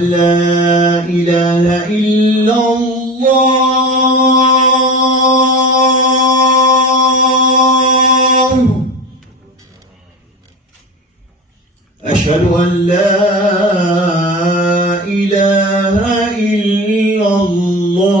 لا إله إلا الله أشهد أن لا إله إلا الله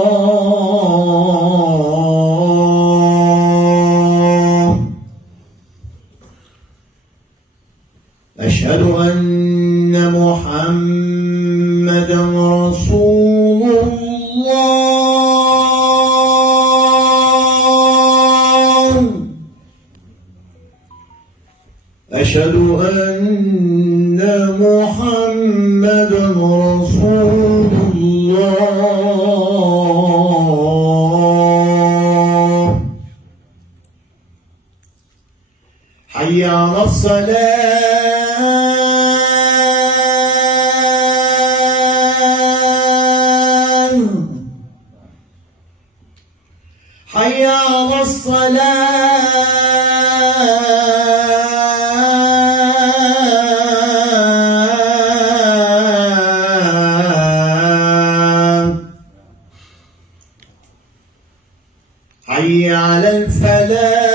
أشهد أن محمدا رسول الله أشهد أن محمدا رسول الله حي على الصلاة حي على الصلاة حي على الفلاح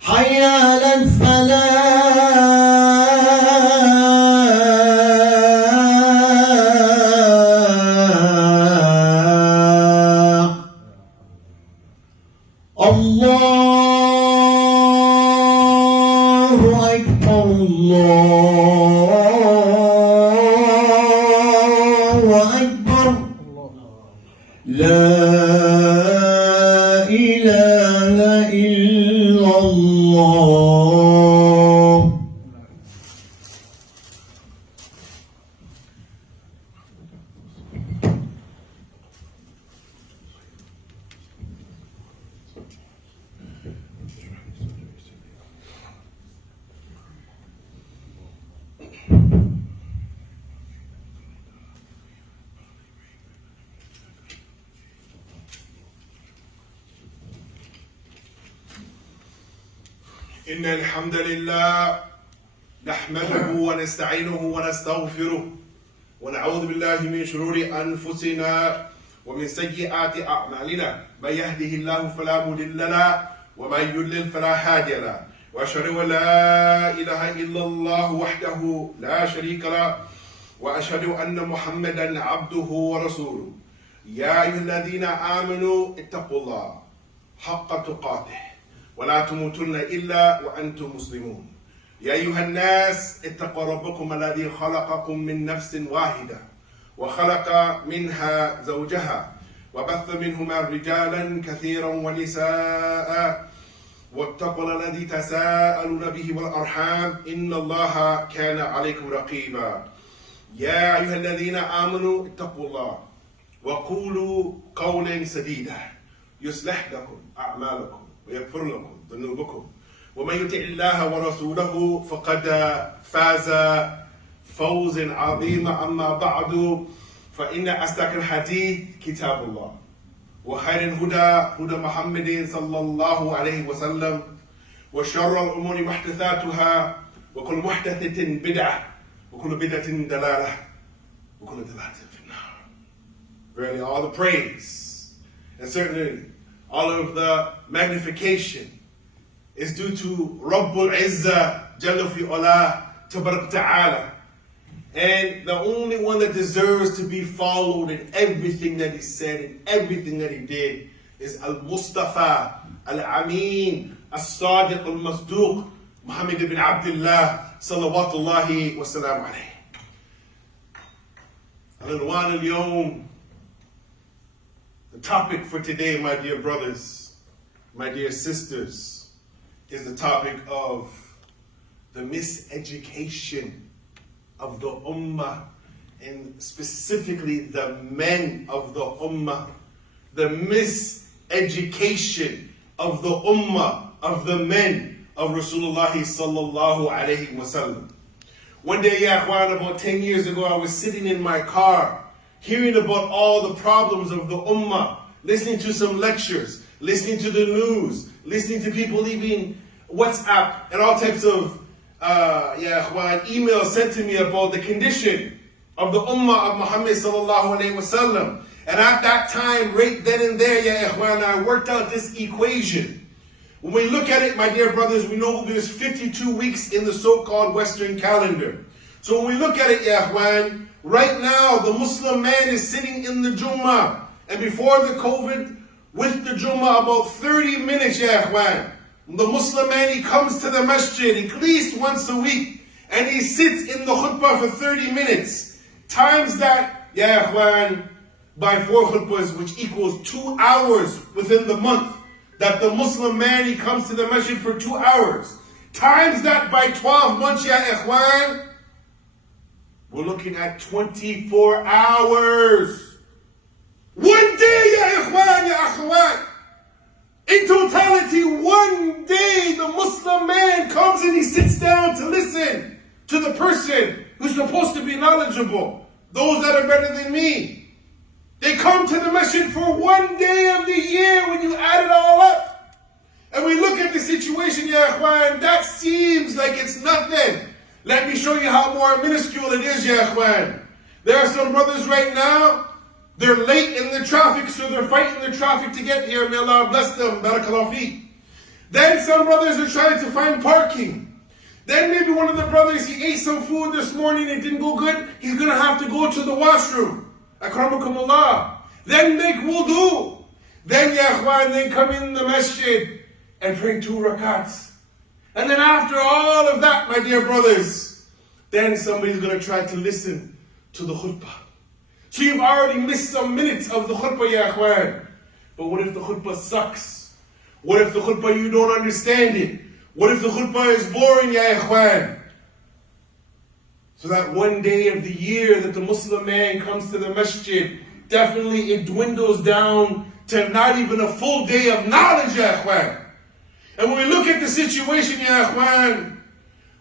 حي على الفلاح الله أكبر الله أكبر لا إله إلا الله إن الحمد لله نحمده ونستعينه ونستغفره ونعوذ بالله من شرور أنفسنا ومن سيئات أعمالنا من يهده الله فلا مضل له ومن يضلل فلا هادي له وأشهد أن لا إله إلا الله وحده لا شريك له وأشهد أن محمدا عبده ورسوله يا أيها الذين آمنوا اتقوا الله حق تقاته ولا تموتن إلا وأنتم مسلمون يا أيها الناس اتقوا ربكم الذي خلقكم من نفس واحدة وخلق منها زوجها وبث منهما رجالا كثيرا ونساء واتقوا الذي تساءلون به والأرحام إن الله كان عليكم رقيبا يا أيها الذين آمنوا اتقوا الله وقولوا قولا سديدا يصلح لكم أعمالكم ويغفر لكم ذنوبكم ومن يطع الله ورسوله فقد فاز فوزا عظيما أما بعد فإن أصدق الحديث كتاب الله وخير الهدى هدى محمد صلى الله عليه وسلم وشر الأمور محدثاتها وكل محدثة بدعة وكل بدعة دلالة وكل دلالة في النار. Verily all the praise and certainly all of the magnification is due to Rabbul Izzah Jalla fi Ola Tabarak Ta'ala. And the only one that deserves to be followed in everything that he said and everything that he did is Al-Mustafa, Al-Amin, As-Sadiq, Al-Masduq, Muhammad ibn Abdullah, Salawatullahi wa salam alayhi. Al-Anwan al-Yawm. The topic for today, my dear brothers, my dear sisters, is the topic of the miseducation of the Ummah, and specifically the men of the Ummah. The miseducation of the Ummah, of the men of Rasulullah sallallahu alayhi wa sallam. One day, ya Akhwan, about 10 years ago, I was sitting in my car, hearing about all the problems of the Ummah, listening to some lectures, listening to the news, listening to people leaving WhatsApp and all types of emails sent to me about the condition of the ummah of Muhammad sallallahu alayhi wasallam. And at that time, right then and there, ya ikhwan, I worked out this equation. When we look at it, my dear brothers, we know there's 52 weeks in the so-called Western calendar. So when we look at it, ya ikhwan, right now, the Muslim man is sitting in the Jummah. And before the COVID, with the Jummah, about 30 minutes, ya ikhwan. The Muslim man, he comes to the masjid at least once a week. And he sits in the khutbah for 30 minutes. Times that, ya ikhwan, by 4 khutbahs, which equals 2 hours within the month. That the Muslim man, he comes to the masjid for 2 hours. Times that by 12 months, ya ikhwan, we're looking at 24 hours. One day, ya ikhwan, ya akhwat. In totality, one day, the Muslim man comes and he sits down to listen to the person who's supposed to be knowledgeable. Those that are better than me. They come to the masjid for one day of the year when you add it all up. And we look at the situation, ya ikhwan, that seems like it's nothing. Let me show you how more minuscule it is, ya ikhwan. There are some brothers right now, they're late in the traffic, so they're fighting the traffic to get here. May Allah bless them. Barakallahu feek. Then some brothers are trying to find parking. Then maybe one of the brothers, he ate some food this morning, it didn't go good. He's going to have to go to the washroom. Akramakumullah. Then make wudu. Then, ya ikhwan, then come in the masjid and pray 2 rakats. And then after all of that, my dear brothers, then somebody's going to try to listen to the khutbah. So you've already missed some minutes of the khutbah, ya ikhwan. But what if the khutbah sucks? What if the khutbah you don't understand it? What if the khutbah is boring, ya ikhwan? So that one day of the year that the Muslim man comes to the masjid, definitely it dwindles down to not even a full day of knowledge, ya ikhwan. And when we look at the situation, ya ikhwan,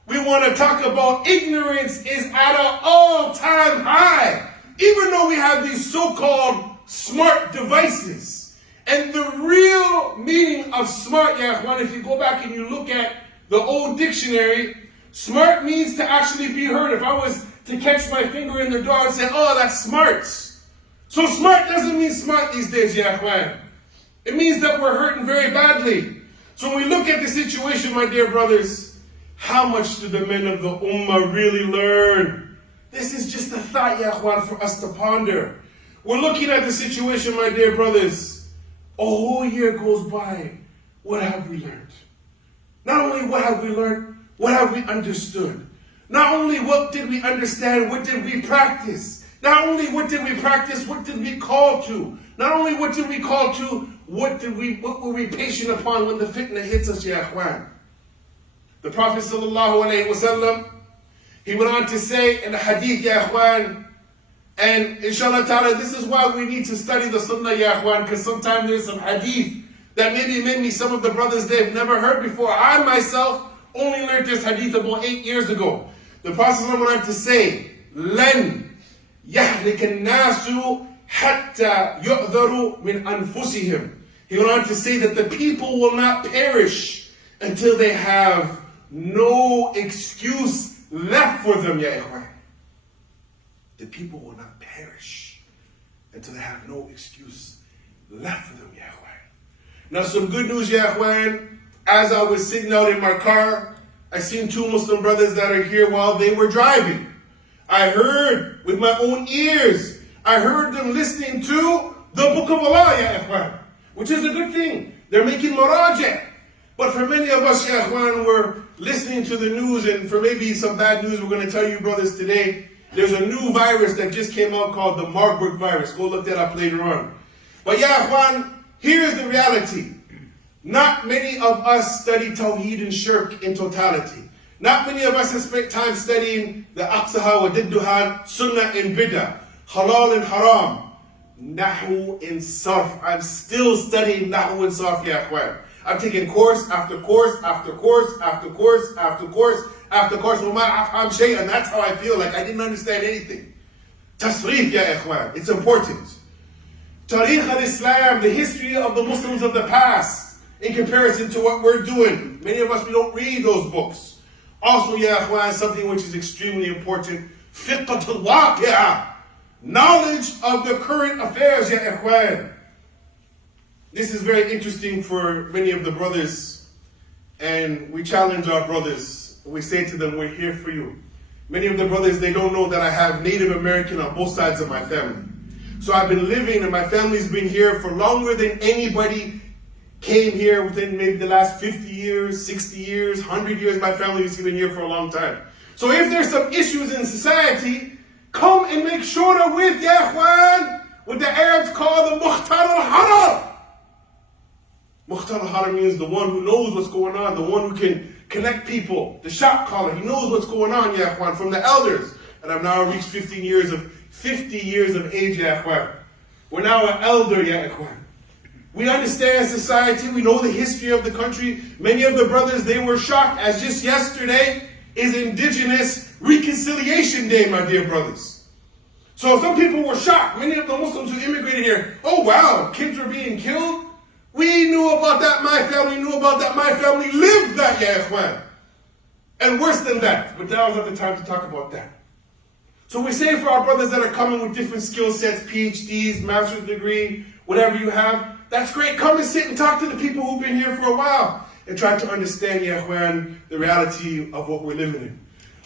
we want to talk about ignorance is at an all-time high. Even though we have these so-called smart devices. And the real meaning of smart, ya ikhwan, if you go back and you look at the old dictionary, smart means to actually be heard. If I was to catch my finger in the door and say, oh, that's smart. So smart doesn't mean smart these days, ya ikhwan. It means that we're hurting very badly. So when we look at the situation, my dear brothers, how much do the men of the ummah really learn? This is just a thought, ya ikhwan, for us to ponder. We're looking at the situation, my dear brothers. A whole year goes by. What have we learned? Not only what have we learned, what have we understood? Not only what did we understand, what did we practice? Not only what did we practice, what did we call to? Not only what did we call to, what were we patient upon when the fitna hits us, ya ikhwan? The Prophet sallallahu alayhi wasallam, he went on to say in the hadith, ya ikhwan, and inshallah ta'ala, this is why we need to study the sunnah, ya ikhwan, because sometimes there's some hadith that maybe some of the brothers they've never heard before. I myself only learned this hadith about 8 years ago. The Prophet went on to say, لَن يَحْلِكَ النَّاسُ حَتَّى يُعْذَرُوا مِنْ أَنفُسِهِمْ. He went on to say that the people will not perish until they have no excuse left for them, ya ikhwan. The people will not perish until they have no excuse left for them, ya ikhwan. Now some good news, ya ikhwan. As I was sitting out in my car, I seen 2 Muslim brothers that are here while they were driving. I heard with my own ears, I heard them listening to the Book of Allah, ya ikhwan, which is a good thing. They're making muraja. But for many of us, ya ikhwan, we're listening to the news, and for maybe some bad news, we're going to tell you brothers today, there's a new virus that just came out called the Marburg virus. Go look that up later on. But ya ikhwan, here's the reality. Not many of us study Tawheed and Shirk in totality. Not many of us have spent time studying the Aqsaha wa Didduha, Sunnah and Bid'ah, Halal and Haram, Nahu and Sarf. I'm still studying Nahu and Sarf, ya ikhwan. I'm taking course after course after course after course after course after course. And that's how I feel like I didn't understand anything. Tasrif, ya ikhwan. It's important. Tarikh al-Islam, the history of the Muslims of the past. in comparison to what we're doing. Many of us, we don't read those books. Also, ya ikhwan, something which is extremely important, fiqhatul waqi'ah, knowledge of the current affairs, ya ikhwan. This is very interesting for many of the brothers, and we challenge our brothers. We say to them, we're here for you. Many of the brothers, they don't know that I have Native American on both sides of my family. So I've been living, and my family's been here for longer than anybody came here within maybe the last 50 years, 60 years, 100 years. My family has been here for a long time. So if there's some issues in society, come and make shura with ya ikhwan, what the Arabs call the Mukhtar al-Haram. Mukhtar al-Haram means the one who knows what's going on, the one who can connect people, the shop caller. He knows what's going on, ya ikhwan, from the elders. And I've now reached 50 years of age, ya ikhwan. We're now an elder, ya ikhwan. We understand society, we know the history of the country. Many of the brothers, they were shocked, as just yesterday is Indigenous Reconciliation Day, my dear brothers. So some people were shocked. Many of the Muslims who immigrated here, oh wow, kids were being killed? We knew about that, my family knew about that, my family lived that, ya ikhwan. And worse than that, but now is not the time to talk about that. So we say for our brothers that are coming with different skill sets, PhDs, master's degree, whatever you have, that's great. Come and sit and talk to the people who've been here for a while and try to understand, ya ikhwan, the reality of what we're living in.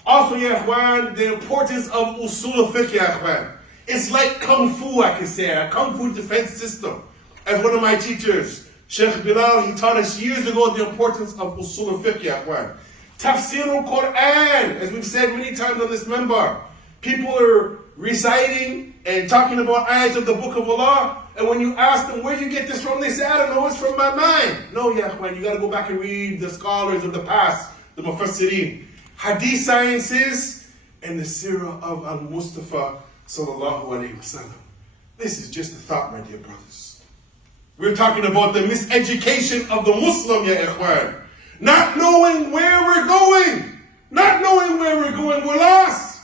Also, ya ikhwan, the importance of usul al-fiqh, ya ikhwan. It's like kung fu, I can say, a kung fu defense system. As one of my teachers, Sheikh Bilal, he taught us years ago the importance of usul al-fiqh, ya ikhwan. Tafsir al-Quran, as we've said many times on this member. People are reciting and talking about ayats of the Book of Allah, and when you ask them, where do you get this from? They say, I don't know, it's from my mind. No, ya ikhwan, you got to go back and read the scholars of the past, the Mufassirin. Hadith sciences, and the Sirah of Al-Mustafa, sallallahu alayhi wasallam. This is just a thought, my dear brothers. We're talking about the miseducation of the Muslim, ya ikhwan. Not knowing where we're going. Not knowing where we're going, we're lost.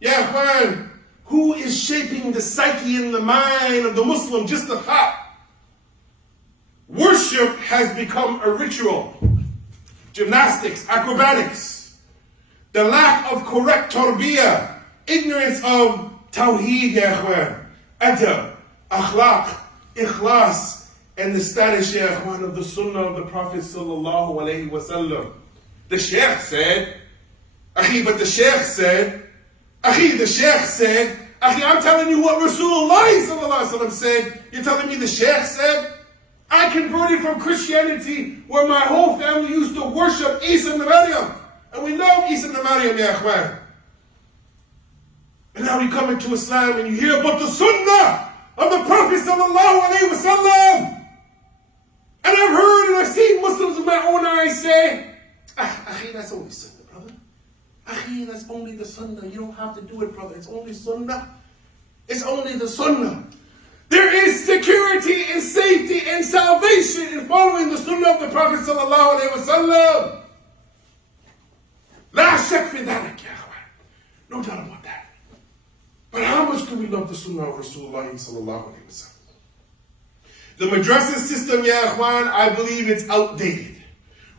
Ya ikhwan, who is shaping the psyche and the mind of the Muslim? Just a thought. Worship has become a ritual. Gymnastics, acrobatics. The lack of correct tarbiyah, ignorance of tawheed, ya ikhwan, adab, akhlaq, ikhlas, and the status, ya ikhwan, of the sunnah of the Prophet sallallahu alayhi wasallam. The Sheikh said, but the Sheikh said, I'm telling you what Rasulullah sallallahu alaihi wasallam said. You're telling me the Sheikh said? I converted from Christianity where my whole family used to worship Isa ibn Maryam. And we love Isa ibn Maryam, ya ikhwan. And now we come into Islam and you hear about the Sunnah of the Prophet sallallahu alaihi wasallam. And I've heard and I've seen Muslims with my own eyes say, that's only Sunnah, brother. That's only the Sunnah. You don't have to do it, brother. It's only Sunnah. It's only the Sunnah. There is security and safety and salvation in following the Sunnah of the Prophet sallallahu alaihi wasallam. La shak fi dhalik, ya akhwan. No doubt about that. But how much do we love the Sunnah of Rasulullah sallallahu alaihi wasallam? The madrasa system, ya akhwan, I believe it's outdated.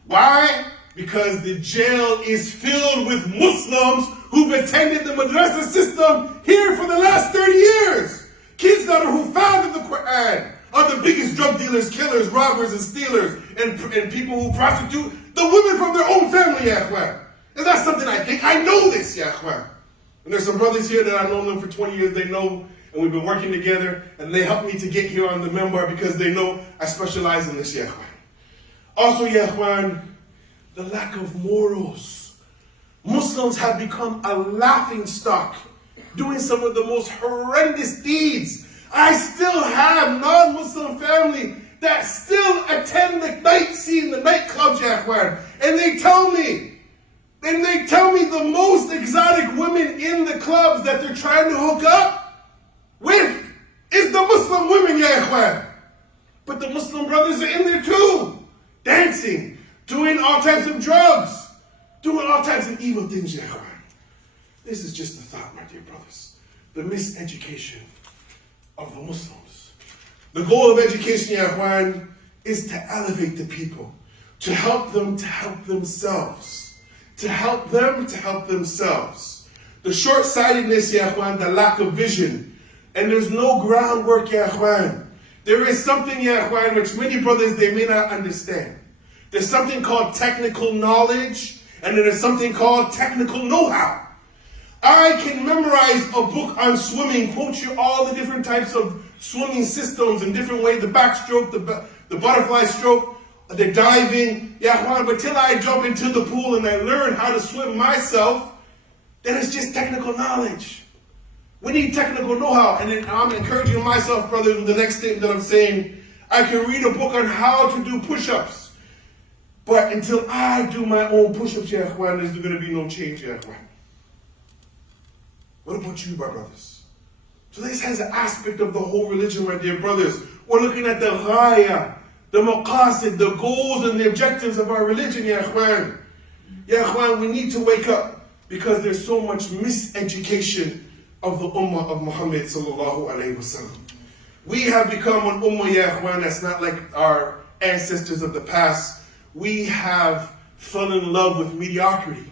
Why? Because the jail is filled with Muslims who've attended the madrasa system here for the last 30 years. Kids that are who founded the Quran are the biggest drug dealers, killers, robbers, and stealers, and people who prostitute the women from their own family, ya ikhwan. And that's something I think. I know this, ya ikhwan. And there's some brothers here that I've known them for 20 years, they know, and we've been working together, and they helped me to get here on the member because they know I specialize in this, ya ikhwan. Also, ya ikhwan, the lack of morals. Muslims have become a laughing stock, doing some of the most horrendous deeds. I still have non-Muslim family that still attend the night scene, the nightclubs, ya ikhwan, and they tell me the most exotic women in the clubs that they're trying to hook up with is the Muslim women, ya ikhwan. But the Muslim brothers are in there too, dancing, doing all types of drugs, doing all types of evil things, ya ikhwan. This is just a thought, my dear brothers. The miseducation of the Muslims. The goal of education, ya ikhwan, is to elevate the people, to help them to help themselves, to help them to help themselves. The short-sightedness, ya ikhwan, the lack of vision, and there's no groundwork, ya ikhwan. There is something, ya ikhwan, which many brothers, they may not understand. There's something called technical knowledge, and there is something called technical know-how. I can memorize a book on swimming, quote you all the different types of swimming systems and different ways, the backstroke, the butterfly stroke, the diving, but till I jump into the pool and I learn how to swim myself, then it's just technical knowledge. We need technical know-how, and then I'm encouraging myself, brothers, with the next statement that I'm saying, I can read a book on how to do push-ups, but until I do my own push-ups, there's going to be no change, What about you, my brothers? So this has an aspect of the whole religion, my dear brothers. We're looking at the ghaya, the maqasid, the goals and the objectives of our religion, ya ikhwan. Ya ikhwan, we need to wake up because there's so much miseducation of the ummah of Muhammad sallallahu alayhi wasallam. We have become an ummah, ya ikhwan, that's not like our ancestors of the past. We have fell in love with mediocrity.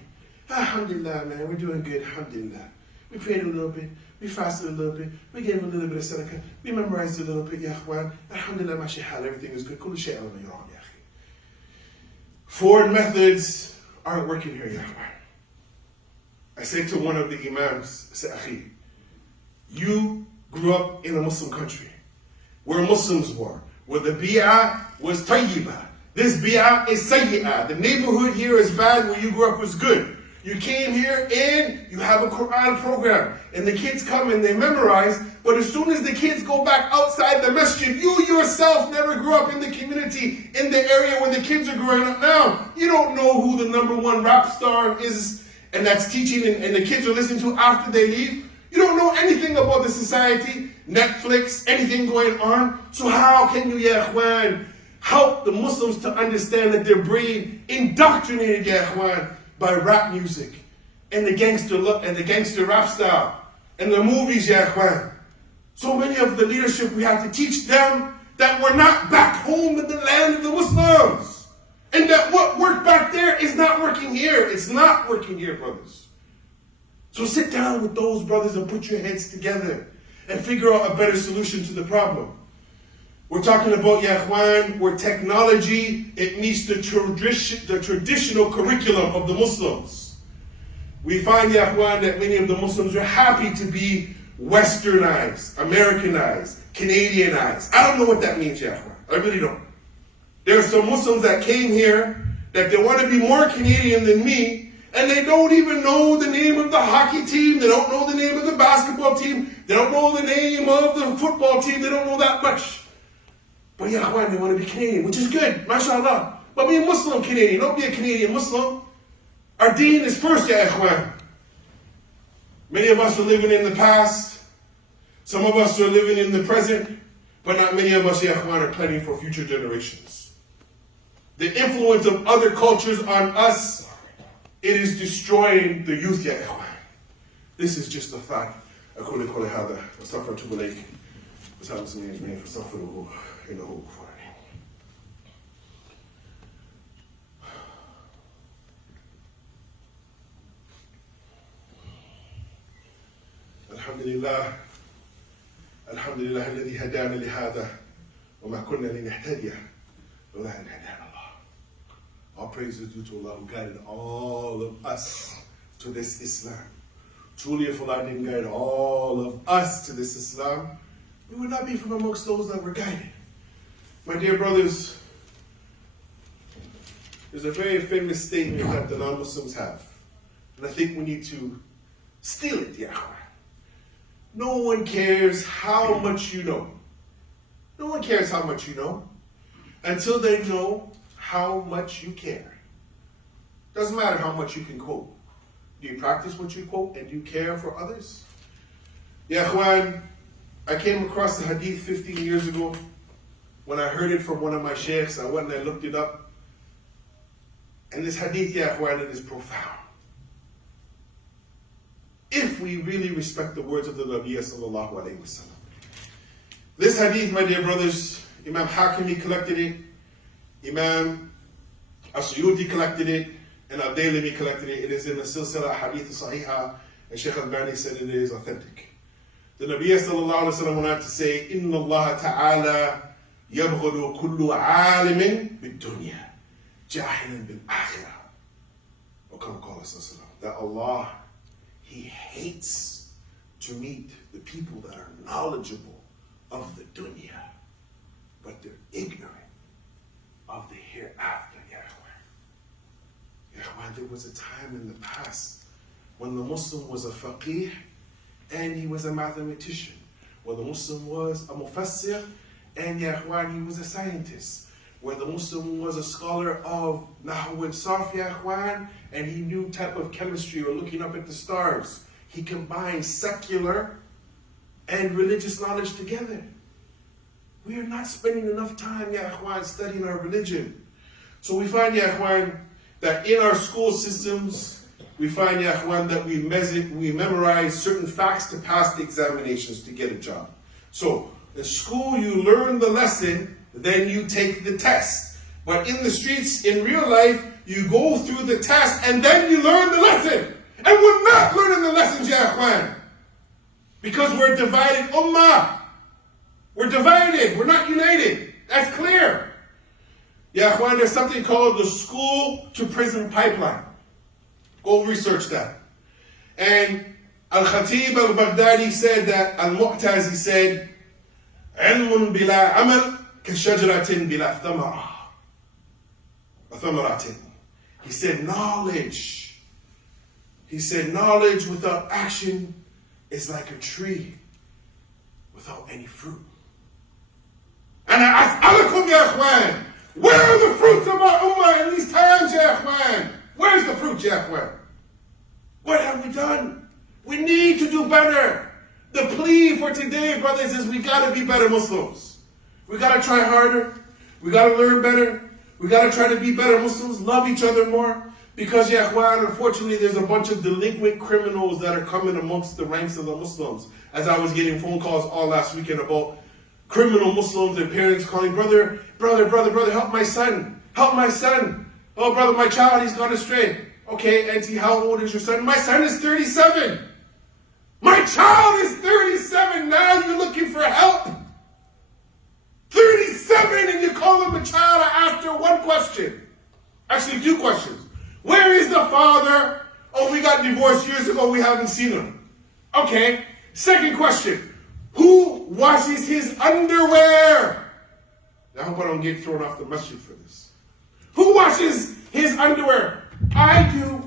Alhamdulillah, man, we're doing good, alhamdulillah. We prayed a little bit, we fasted a little bit, we gave a little bit of sadaqah, we memorized a little bit, ya ikhwan. Alhamdulillah, mashallah, everything is good. Kullu shay'un yaram, ya akhi. Foreign methods aren't working here, ya ikhwan. I said to one of the imams, I said, akhi, you grew up in a Muslim country, where Muslims were, where the bi'ah was tayyibah. This bi'ah is sayyi'ah. The neighborhood here is bad, where you grew up was good. You came here and you have a Quran program, and the kids come and they memorize, but as soon as the kids go back outside the masjid, you yourself never grew up in the community, in the area where the kids are growing up now. You don't know who the #1 rap star is, and that's teaching, and the kids are listening to after they leave. You don't know anything about the society, Netflix, anything going on. So how can you, ya ikhwan, help the Muslims to understand that they're being indoctrinated, ya ikhwan, by rap music and the gangster rap style and the movies, ya ikhwan. So many of the leadership, we have to teach them that we're not back home in the land of the Muslims, and that what worked back there is not working here. It's not working here, brothers. So sit down with those brothers and put your heads together and figure out a better solution to the problem. We're talking about, ya ikhwan, where technology, it meets the traditional curriculum of the Muslims. We find, ya ikhwan, that many of the Muslims are happy to be westernized, Americanized, Canadianized. I don't know what that means, ya ikhwan. I really don't. There are some Muslims that came here that they want to be more Canadian than me, and they don't even know the name of the hockey team, they don't know the name of the basketball team, they don't know the name of the football team, they don't know that much. But ya ikhwan, they want to be Canadian, which is good, mashallah. But be a Muslim Canadian, don't be a Canadian Muslim. Our deen is first, ya ikhwan. Many of us are living in the past. Some of us are living in the present. But not many of us, ya ikhwan, are planning for future generations. The influence of other cultures on us, it is destroying the youth, ya ikhwan. This is just a thought. أقول لكم هذا واستغفرت إليك وسأل المسلمين أجمعين فاستغفروه إنه غفور رحيم. الحمد لله الذي هدانا لهذا وما كنا لنهتدي لولا أن هدانا الله. All praise is due to Allah who guided all of us to this Islam. Truly, if Allah didn't guide all of us to this Islam, we would not be from amongst those that were guided. My dear brothers, there's a very famous statement that the non-Muslims have, and I think we need to steal it, ya ikhwan. No one cares how much you know. No one cares how much you know until they know how much you care. Doesn't matter how much you can quote. Do you practice what you quote, and do you care for others? Ya ikhwan, I came across the hadith 15 years ago. When I heard it from one of my sheikhs, I went and I looked it up. And this hadith, ya ikhwan, it is profound. If we really respect the words of the Nabi sallallahu alayhi wa sallam. This hadith, my dear brothers, Imam Hakimi collected it. Imam As-Suyuti collected it, and Al-Daylami collected it. It is in the Silsila Hadith Sahiha, and Shaykh Al-Bani said it is authentic. The Nabi sallallahu alayhi wa sallam went on to say, Inna Allah ta'ala yabghudu kullu alimin bid-dunya, jahilan bil-akhirah. That Allah, He hates to meet the people that are knowledgeable of the dunya, but they're ignorant of the hereafter. There was a time in the past when the Muslim was a faqih and he was a mathematician, where the Muslim was a mufassir and he was a scientist, where the Muslim was a scholar of Nahw and Sarf and he knew type of chemistry or looking up at the stars. He combined secular and religious knowledge together. We are not spending enough time, studying our religion. So we find, that in our school systems, we find, that we memorize certain facts to pass the examinations to get a job. So in school, you learn the lesson, then you take the test. But in the streets, in real life, you go through the test and then you learn the lesson. And we're not learning the lessons, because we're divided ummah. We're divided. We're not united. That's clear. There's something called the school to prison pipeline. Go research that. And Al-Khateeb al-Baghdadi said that, Al-Mu'tazi said, علم بلا عمل كشجرة بلا ثمرة. He said knowledge. He said knowledge without action is like a tree without any fruit. And I ask Alakum, ya Ikhwan, where are the fruits of our ummah in these times, ya Ikhwan? Where's the fruit, ya Ikhwan? What have we done? We need to do better. The plea for today, brothers, is we got to be better Muslims. We got to try harder. We got to learn better. We got to try to be better Muslims, love each other more. Because, ya Ikhwan, unfortunately, there's a bunch of delinquent criminals that are coming amongst the ranks of the Muslims. As I was getting phone calls all last weekend about criminal Muslims and parents calling, brother, help my son. Help my son. Oh, brother, my child, he's gone astray. Okay, auntie, how old is your son? My son is 37. My child is 37. Now you're looking for help. 37 and you call him a child. I asked her one question. Actually, two questions. Where is the father? Oh, we got divorced years ago. We haven't seen him. Okay. Second question. Who washes his underwear? I hope I don't get thrown off the masjid for this. Who washes his underwear? I do.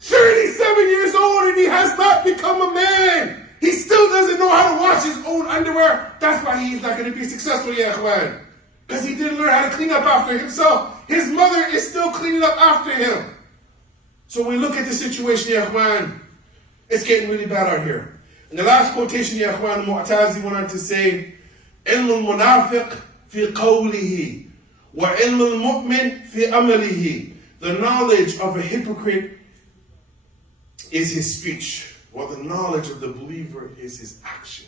37 years old and he has not become a man. He still doesn't know how to wash his own underwear. That's why he's not going to be successful, ya Ikhwan. Because he didn't learn how to clean up after himself. His mother is still cleaning up after him. So when we look at the situation, ya Ikhwan, it's getting really bad out here. In the last quotation, ya Ikhwan, Mu'tazi went on to say, علم المنافق في قوله وعلم المؤمن في عمله. The knowledge of a hypocrite is his speech, while the knowledge of the believer is his action.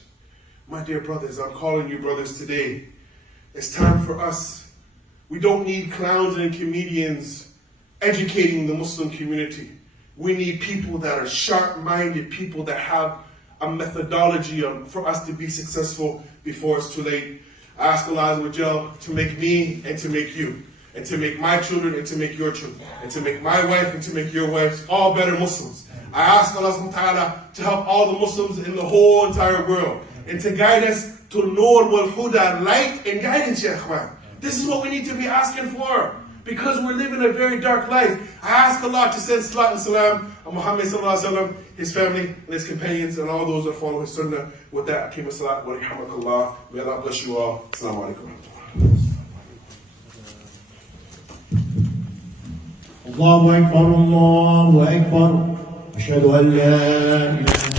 My dear brothers, I'm calling you brothers today. It's time for us. We don't need clowns and comedians educating the Muslim community. We need people that are sharp-minded, people that have a methodology for us to be successful before it's too late. I ask Allah Azza wa Jal to make me and to make you, and to make my children and to make your children, and to make my wife and to make your wives all better Muslims. I ask Allah subhanahu wa ta'ala to help all the Muslims in the whole entire world, and to guide us to Nur wal Huda, light and guidance, ya Ikhwan. This is what we need to be asking for, because we're living a very dark life. I ask Allah to send salat and salam on Muhammad sallallahu alaihi wasallam, his family and his companions, and all those that follow his sunnah. With that, Akim as-salat wa rahmatullahi. May Allah bless you all. Assalamu alaikum. الله أكبر الله أكبر أشهد أن لا إله